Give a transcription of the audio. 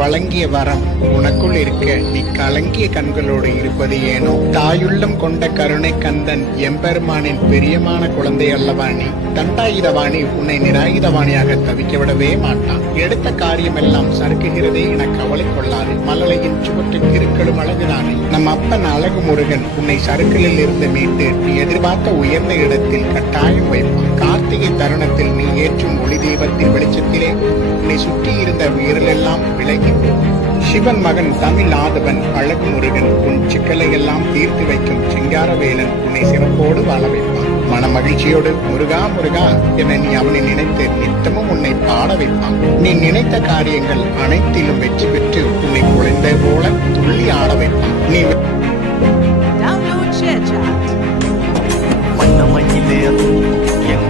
வழங்கிய வரம் உனக்குள் இருக்க நீ கலங்கிய கண்களோடு இருப்பது ஏனோ? தாயுள்ளம் கொண்ட கருணை கந்தன் எம்பெருமானின் பிரியமான குழந்தை அல்லவா நீ? தண்டாயுதவாணி உன்னை நிராயுதவாணியாக தவிக்க விடவே மாட்டான். எடுத்த காரியமெல்லாம் சறுக்குகிறதே என கவலை கொள்ளாது. மலலையின் சுவற்றுக்கு இருக்கலும் அழகுதானே. நம் அப்பன் அழகு முருகன் உன்னை சறுக்கலில் இருந்து மீட்டு நீ எதிர்பார்த்த உயர்ந்த இடத்தில் கட்டாயம் வைப்பான். கார்த்திகை தருணத்தில் நீ ஏற்றும் ஒளி தெய்வத்தின் வெளிச்சத்திலே உன்னை சுற்றி இருந்த வீரலெல்லாம் விலகி சிவன் மகன் தமிழ் ஆதவன் அழகு முருகன் உன் சிக்கலை எல்லாம் தீர்த்து வைக்கும் சிங்காரவேலன் உன்னை சிறப்போடு வாழ வைப்பான். மன மகிழ்ச்சியோடு முருகா முருகா என நீ அவனை நினைத்து நித்தமும் உன்னை பாட வைப்பான். நீ நினைத்த காரியங்கள் அனைத்திலும் வெற்றி பெற்று உன்னை குழந்தை போல துள்ளி ஆட வைப்பான். நீ Download ShareChat. மன்னமையிலே என்